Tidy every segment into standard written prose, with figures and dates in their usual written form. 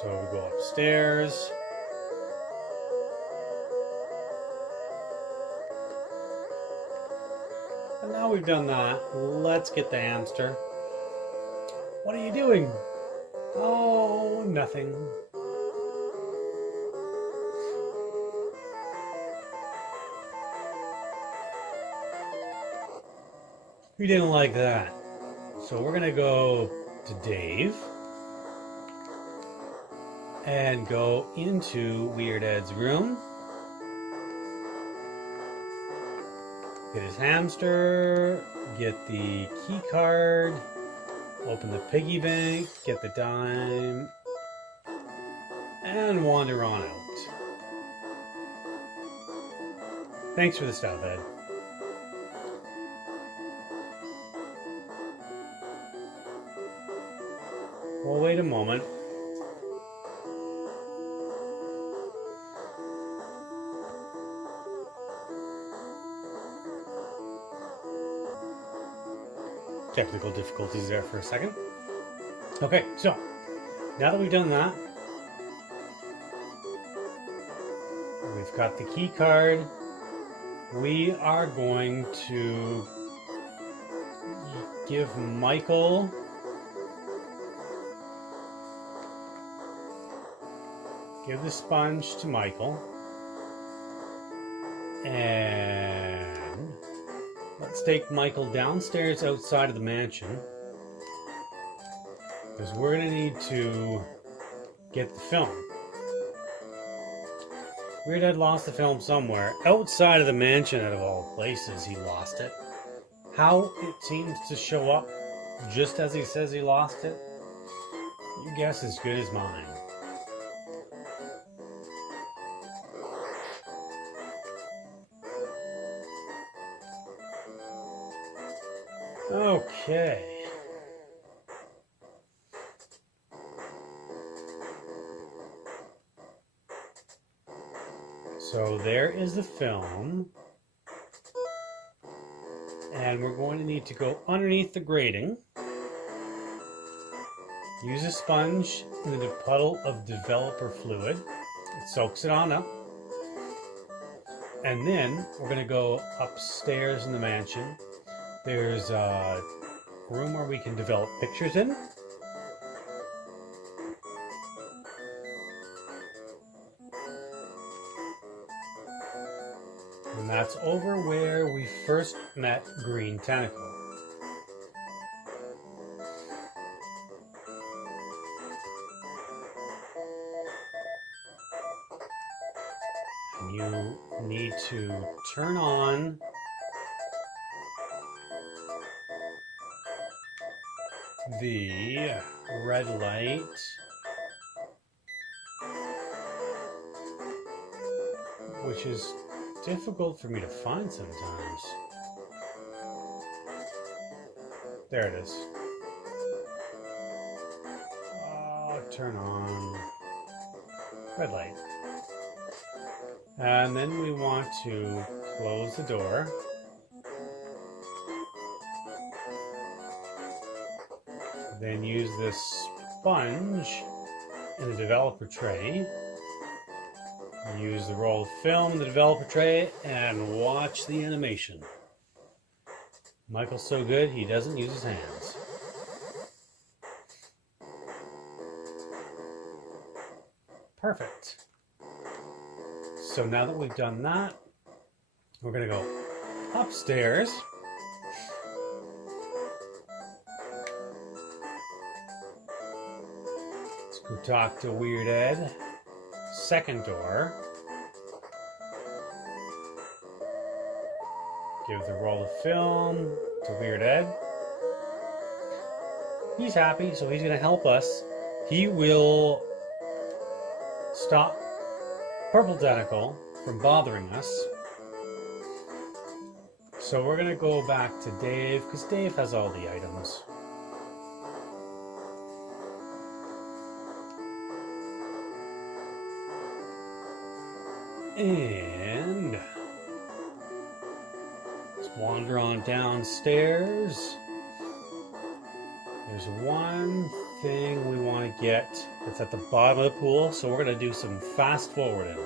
So we go upstairs. And now we've done that, let's get the hamster. What are you doing? Oh, nothing. We didn't like that. So we're gonna go to Dave and go into Weird Ed's room. Get his hamster, get the key card, open the piggy bank, get the dime, and wander on out. Thanks for the stuff, Ed. Well, wait a moment. Technical difficulties there for a second. Okay, so now that we've done that, we've got the key card. We are going to give Michael the sponge to Michael, and let's take Michael downstairs outside of the mansion, because we're going to need to get the film. Weird Ed lost the film somewhere. Outside of the mansion, out of all places, he lost it. How it seems to show up just as he says he lost it, your guess is as good as mine. Okay. So there is the film. And we're going to need to go underneath the grating. Use a sponge in the puddle of developer fluid. It soaks it on up. And then we're going to go upstairs in the mansion. There's a room where we can develop pictures in. And that's over where we first met Green Tentacle. And you need to turn on the red light which is difficult for me to find sometimes. There it is. Turn on red light. And then we want to close the door. Then use this sponge in the developer tray. Use the roll of film in the developer tray and watch the animation. Michael's so good, he doesn't use his hands. Perfect. So now that we've done that, we're going to go upstairs. Let's go talk to Weird Ed. Second door. Give the roll of film to Weird Ed. He's happy, so he's going to help us. He will stop Purple Tentacle from bothering us. So we're going to go back to Dave, because Dave has all the items. And let's wander on downstairs. There's one thing we want to get that's at the bottom of the pool, so we're going to do some fast forwarding.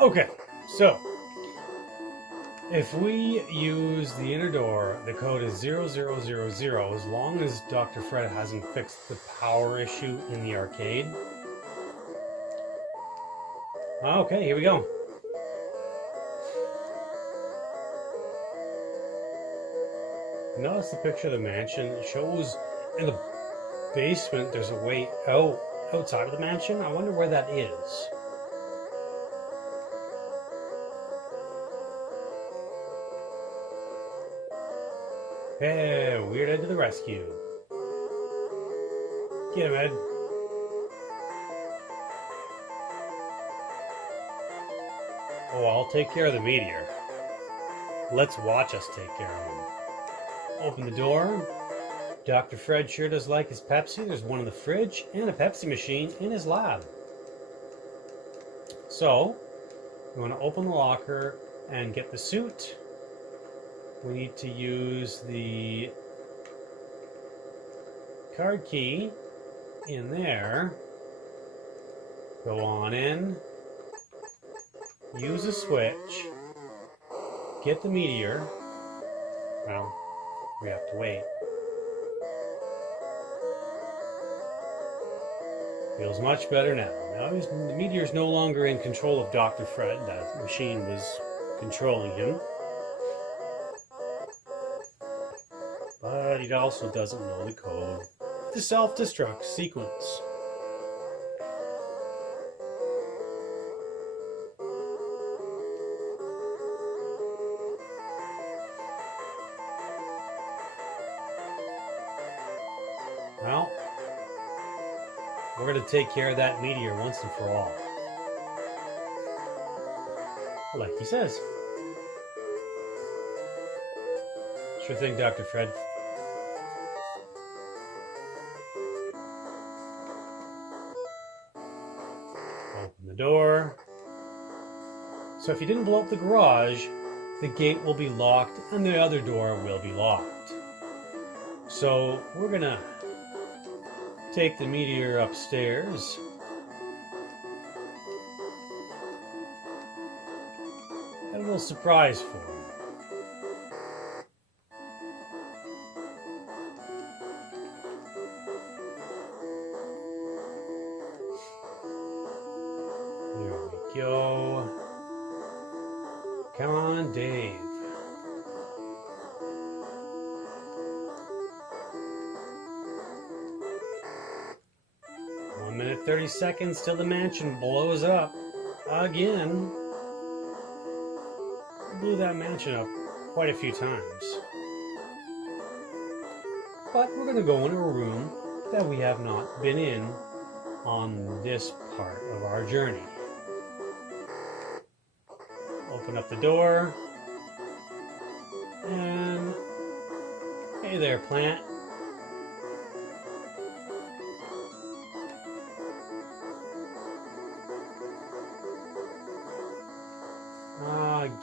Okay, so if we use the inner door, the code is 0000 as long as Dr. Fred hasn't fixed the power issue in the arcade. Okay, here we go. Notice the picture of the mansion. It shows in the basement there's a way out outside of the mansion. I wonder where that is. Hey, Weird Ed to the rescue. Get him, Ed. Oh, I'll take care of the meteor. Let's watch us take care of him. Open the door. Dr. Fred sure does like his Pepsi. There's one in the fridge and a Pepsi machine in his lab. So, we want to open the locker and get the suit. We need to use the card key in there. Go on in. Use a switch. Get the meteor. Well, we have to wait. Feels much better now. Now the meteor's no longer in control of Dr. Fred. That machine was controlling him. But he also doesn't know the code. The self-destruct sequence. Well, we're going to take care of that meteor once and for all. Like he says. Sure thing, Dr. Fred. Open the door. So if you didn't blow up the garage, the gate will be locked and the other door will be locked. So we're going to take the meteor upstairs. Got a little surprise for him. There we go. Come on, Dave. Minute 30 seconds till the mansion blows up again. Blew that mansion up quite a few times. But we're going to go into a room that we have not been in on this part of our journey. Open up the door. And hey there, plant.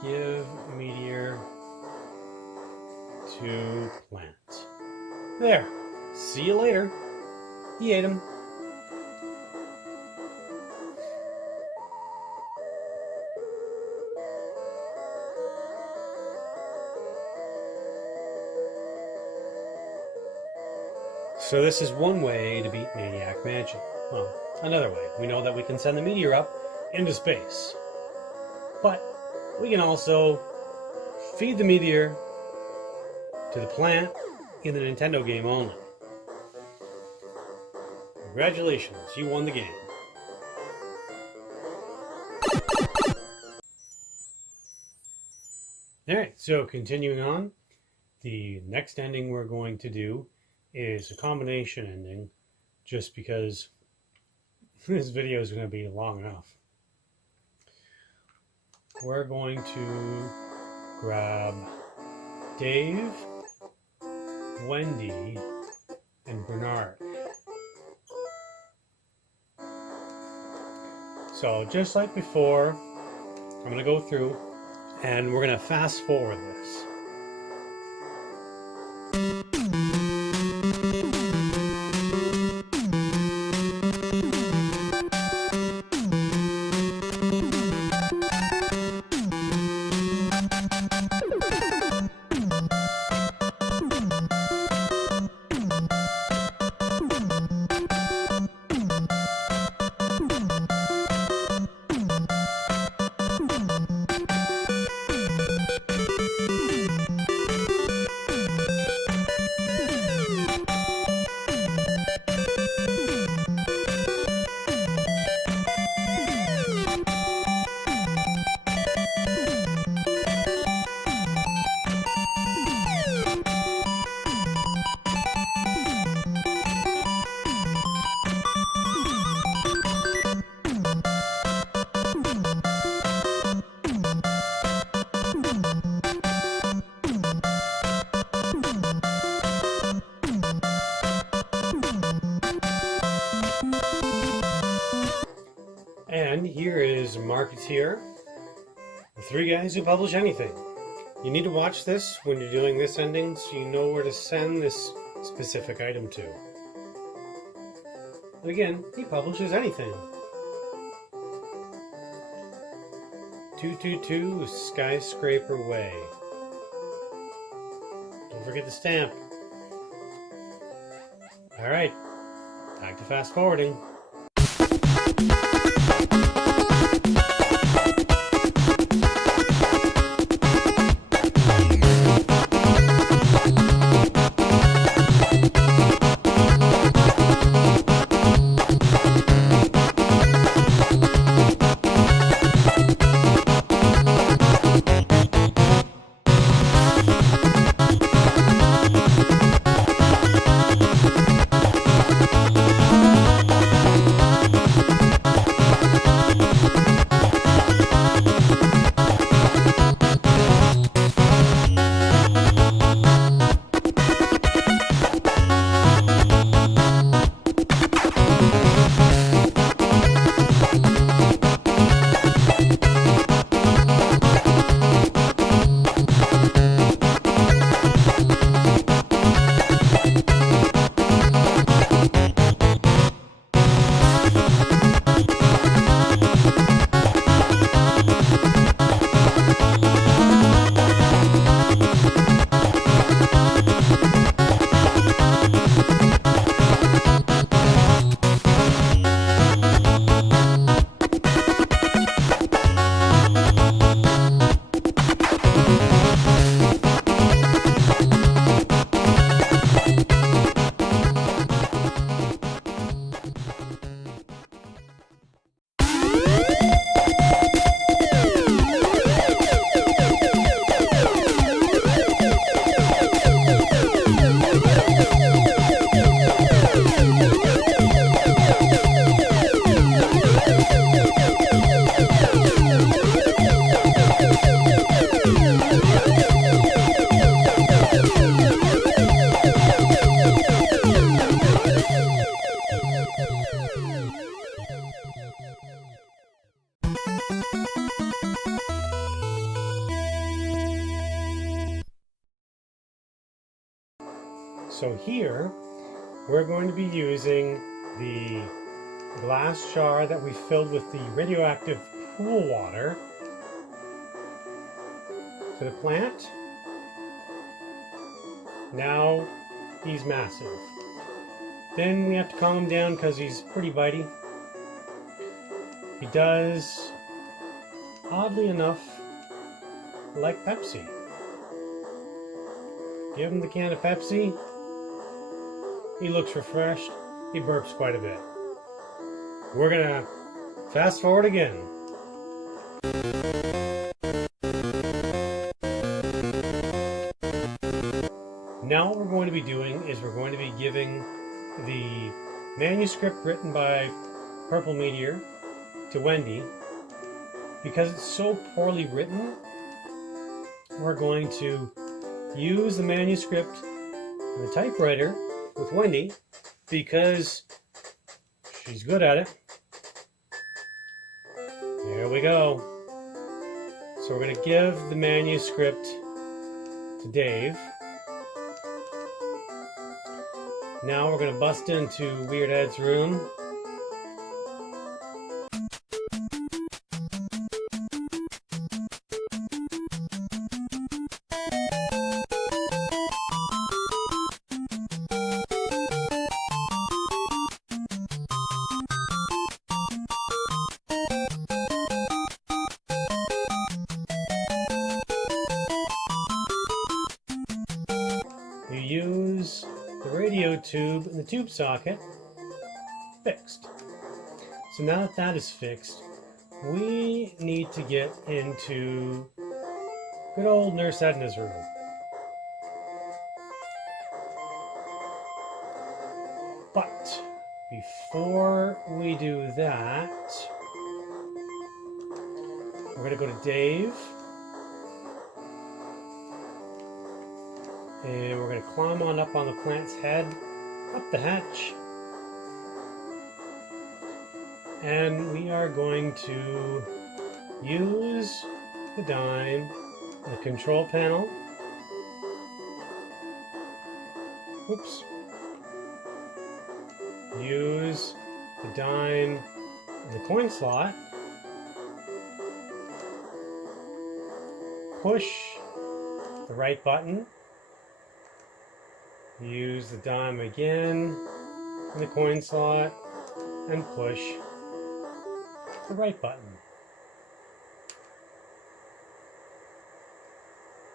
Give meteor to plant. There. See you later. He ate him. So this is one way to beat Maniac Mansion. Well, another way. We know that we can send the meteor up into space. But we can also feed the meteor to the plant in the Nintendo game only. Congratulations, you won the game. Alright, so continuing on, the next ending we're going to do is a combination ending, just because this video is going to be long enough. We're going to grab Dave, Wendy, and Bernard. So just like before, I'm going to go through and we're going to fast forward this. And here is Marketeer, the three guys who publish anything. You need to watch this when you're doing this ending so you know where to send this specific item to. And again, he publishes anything. 222 Skyscraper Way. Don't forget the stamp. Alright, back to fast forwarding. So here, we're going to be using the glass jar that we filled with the radioactive pool water to the plant. Now he's massive. Then we have to calm him down because he's pretty bitey. He does, oddly enough, like Pepsi. Give him the can of Pepsi. He looks refreshed. He burps quite a bit. We're gonna fast forward again. Now what we're going to be doing is we're going to be giving the manuscript written by Purple Meteor to Wendy. Because it's so poorly written, we're going to use the manuscript and the typewriter with Wendy because she's good at it. Here we go. So we're going to give the manuscript to Dave. Now we're going to bust into Weird Ed's room. You use the radio tube and the tube socket fixed. So now that that is fixed, we need to get into good old Nurse Edna's room. But before we do that, we're going to go to Dave. And we're going to climb on up on the plant's head, up the hatch. And we are going to use the dime, the control panel. Oops. Use the dime and the coin slot. Push the right button. Use the dime again in the coin slot and push the right button.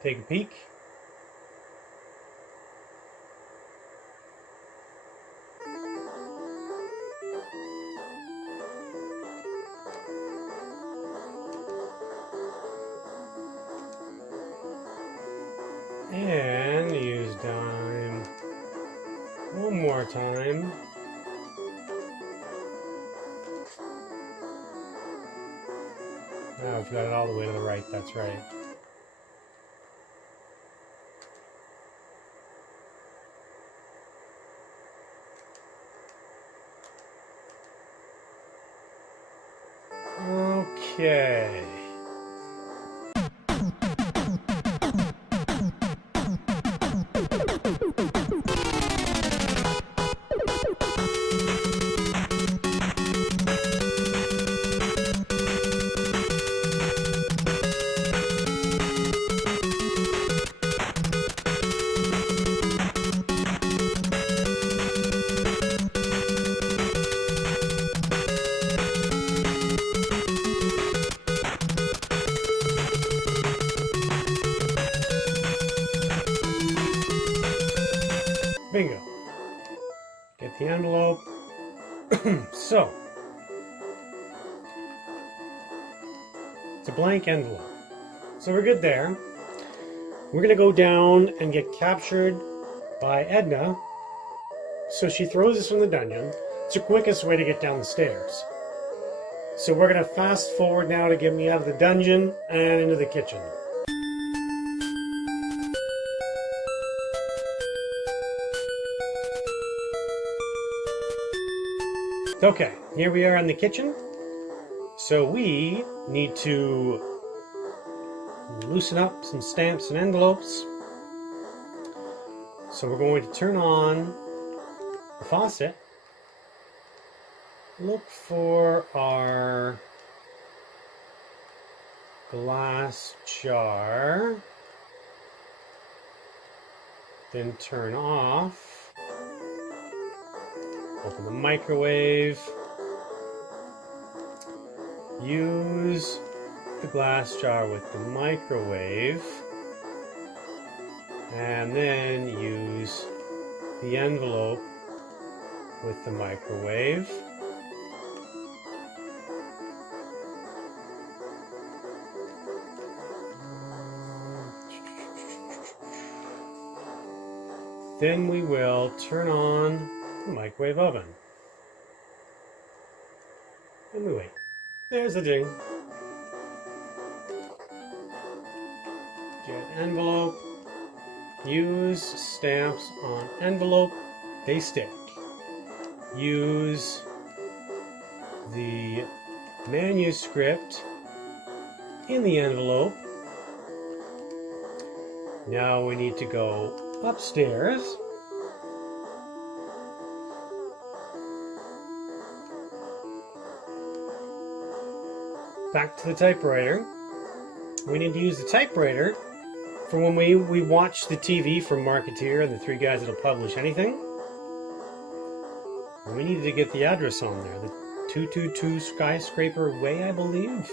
Take a peek. And use dime one more time. Now we've got it all the way to the right, that's right. Okay. Bingo. Get the envelope. So, it's a blank envelope. So we're good there. We're going to go down and get captured by Edna. So she throws us from the dungeon. It's the quickest way to get down the stairs. So we're going to fast forward now to get me out of the dungeon and into the kitchen. Okay, here we are in the kitchen. So we need to loosen up some stamps and envelopes. So we're going to turn on the faucet. Look for our glass jar. Then turn off Open the microwave. Use the glass jar with the microwave. And then use the envelope with the microwave. Then we will turn on the microwave oven. And we wait. There's the ding. Get envelope. Use stamps on envelope. They stick. Use the manuscript in the envelope. Now we need to go upstairs. Back to the typewriter. We need to use the typewriter for when we watch the TV from Marketeer and the three guys that'll publish anything. And we needed to get the address on there. The 222 Skyscraper Way, I believe.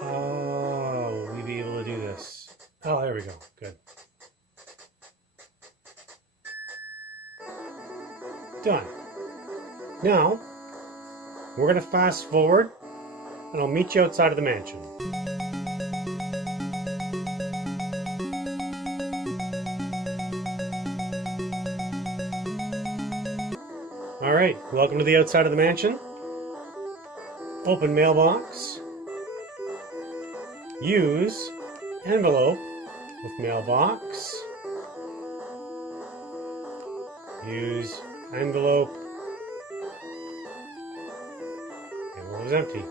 Oh, will we be able to do this? Oh, there we go. Good. Done. Now, we're going to fast forward, and I'll meet you outside of the mansion. Alright, welcome to the outside of the mansion. Open mailbox. Use envelope with mailbox. Use envelope. Envelope is empty.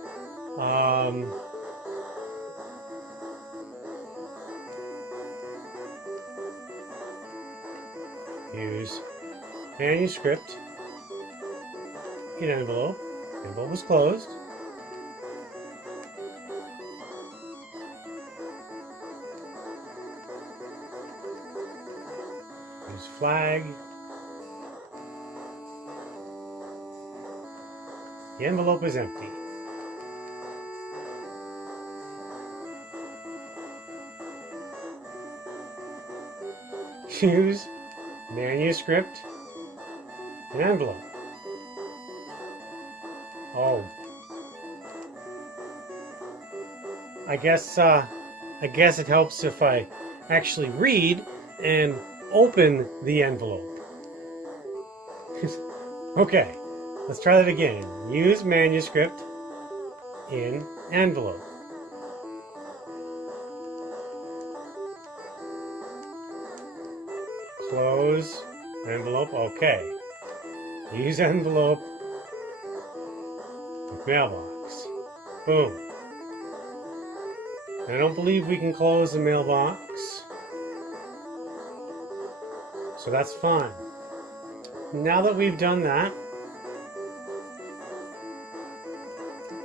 Use manuscript in envelope. Envelope is closed. Use flag. The envelope is empty. Use manuscript and envelope. Oh. I guess it helps if I actually read and open the envelope. Okay. Let's try that again. Use manuscript in envelope. Close envelope. Okay. Use envelope with mailbox. Boom. And I don't believe we can close the mailbox. So that's fine. Now that we've done that,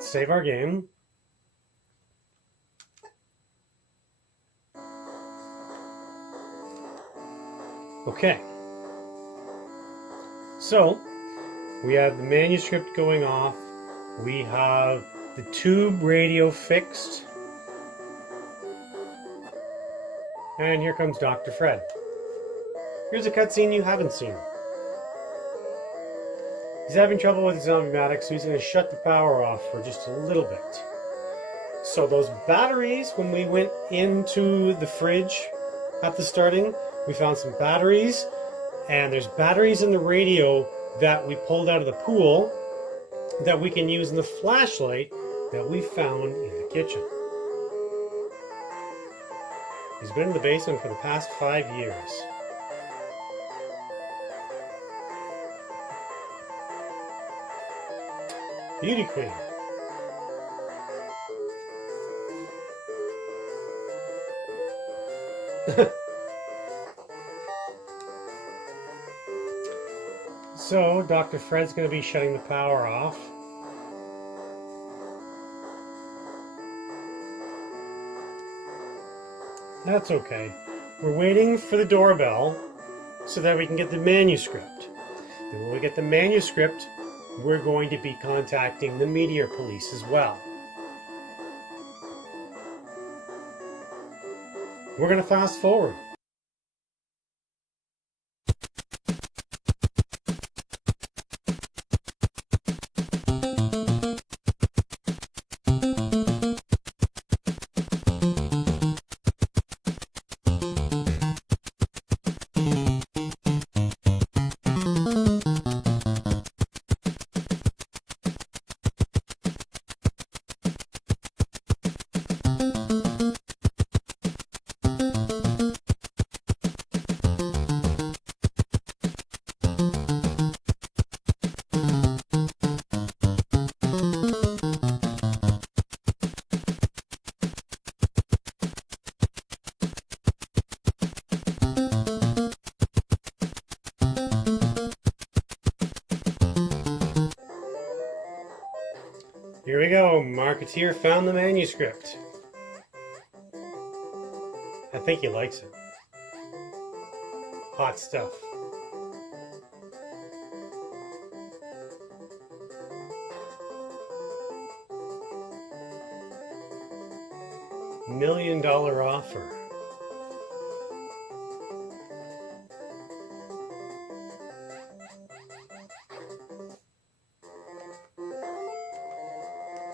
save our game. Okay. So, we have the manuscript going off. We have the tube radio fixed. And here comes Dr. Fred. Here's a cutscene you haven't seen. He's having trouble with his zombie-matic, so he's going to shut the power off for just a little bit. So those batteries, when we went into the fridge at the starting, we found some batteries, and there's batteries in the radio that we pulled out of the pool that we can use in the flashlight that we found in the kitchen. He's been in the basement for the past 5 years. Beauty queen. So, Dr. Fred's going to be shutting the power off. That's okay. We're waiting for the doorbell so that we can get the manuscript. And when we get the manuscript, we're going to be contacting the meteor police as well. We're going to fast forward. Here we go. Marketeer found the manuscript. I think he likes it. Hot stuff. $1 million offer.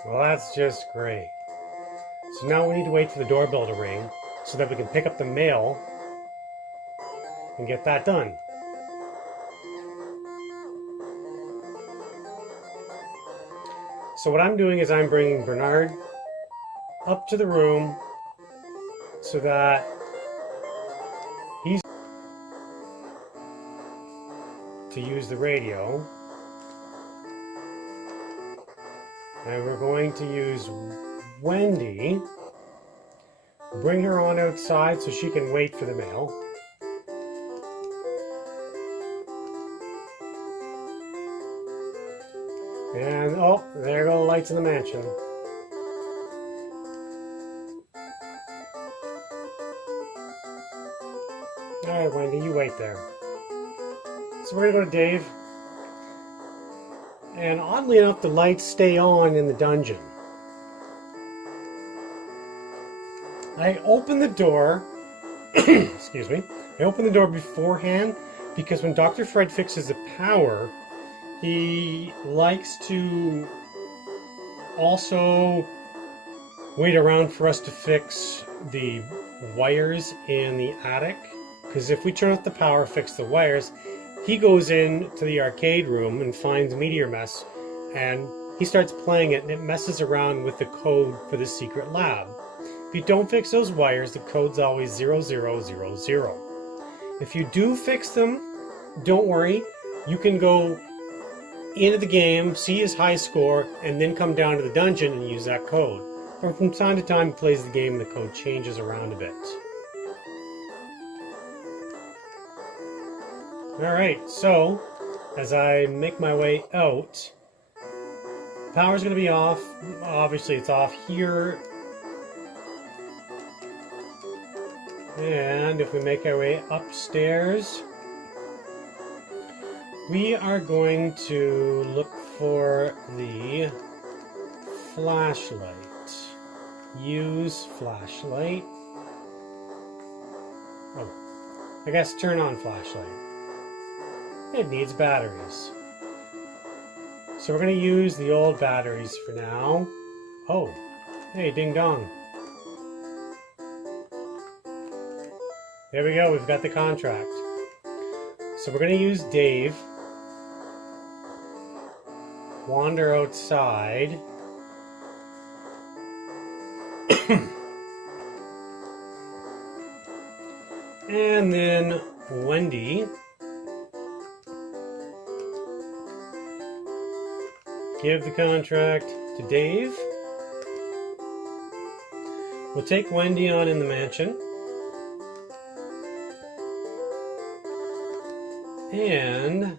Well, that's just great. So now we need to wait for the doorbell to ring so that we can pick up the mail and get that done. So what I'm doing is I'm bringing Bernard up to the room so that he's to use the radio. And we're going to use Wendy, bring her on outside so she can wait for the mail. And, oh, there go the lights in the mansion. Alright, Wendy, you wait there. So we're going to go to Dave. And oddly enough, the lights stay on in the dungeon. I open the door, excuse me, I open the door beforehand because when Dr. Fred fixes the power, he likes to also wait around for us to fix the wires in the attic. Because if we turn off the power, fix the wires, he goes in to the arcade room and finds Meteor Mess, and he starts playing it, and it messes around with the code for the secret lab. If you don't fix those wires, the code's always 0000. If you do fix them, don't worry. You can go into the game, see his high score, and then come down to the dungeon and use that code. Or from time to time, he plays the game and the code changes around a bit. Alright, so as I make my way out, power's going to be off. Obviously, it's off here. And if we make our way upstairs, we are going to look for the flashlight. Use flashlight. Oh, I guess turn on flashlight. It needs batteries. So we're going to use the old batteries for now. Oh, hey, ding dong. There we go, we've got the contract. So we're going to use Dave. Wander outside. And then Wendy. Give the contract to Dave. We'll take Wendy on in the mansion. And